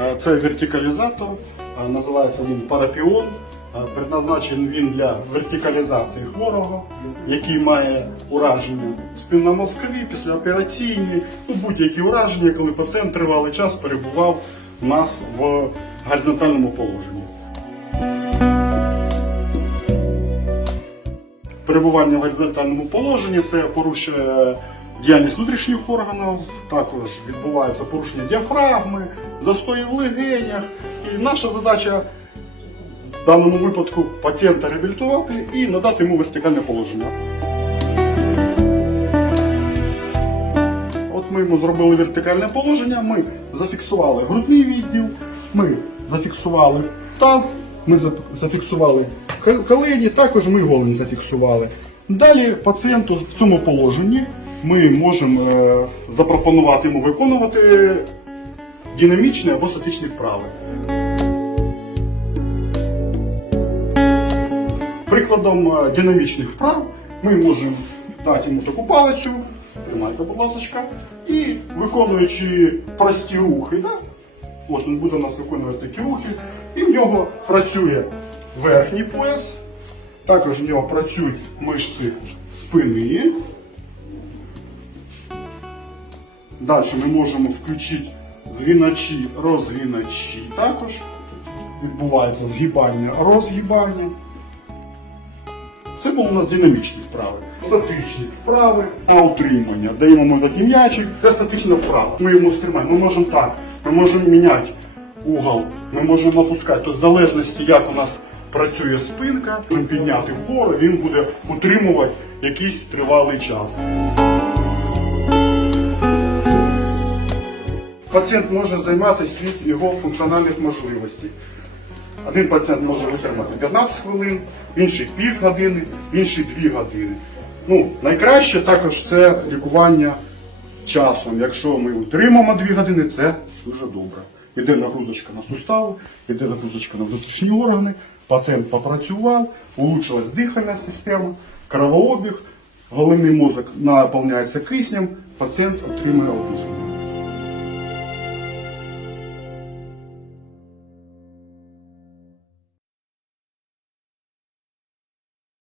Е, Це вертикалізатор, е, називається він парапіон. Е, Предназначений він для вертикалізації хворого, який має ураження спинномозкові, післяопераційні, ну, будь-які ураження, коли пацієнт тривалий час перебував у нас в горизонтальному положенні. перебування в горизонтальному положенні, це порушує діяльність внутрішніх органів, також відбувається порушення діафрагми, застої в легенях. І наша задача в даному випадку пацієнта реабілітувати і надати йому вертикальне положення. От ми йому зробили вертикальне положення, ми зафіксували грудний відділ, ми зафіксували таз, ми зафіксували колені, також ми голені зафіксували. Далі пацієнту в цьому положенні ми можемо е, запропонувати йому виконувати динамічні або статичні вправи. Прикладом е, динамічних вправ ми можемо дати йому таку палицю, тримайте, будь ласка, і виконуючи прості рухи, да? от він буде у нас виконувати такі рухи, і в нього працює верхній пояс, також в нього працюють мишці спини. Далі ми можемо включити згиначі, розгиначі також. Відбувається згибання, розгибання. Це були у нас динамічні вправи. Статичні вправи на утримання. Даємо ми такий м'ячик. Це статична вправа. Ми йому стримаємо. Ми можемо так. Ми можемо міняти угол, ми можемо напускати. Тобто, в залежності, як у нас працює спинка, підняти вгору, він буде утримувати якийсь тривалий час. Пацієнт може займатися від його функціональних можливостей. Один пацієнт може витримати 15 хвилин, інший пів години, інший 2 години. Ну, найкраще також це лікування часом. Якщо ми утримаємо 2 години, це дуже добре. Іде нагрузочка на сустави, іде нагрузочка на внутрішні органи, пацієнт попрацював, улучшилась дихальна система, кровообіг, головний мозок наповняється киснем, пацієнт отримує одужання.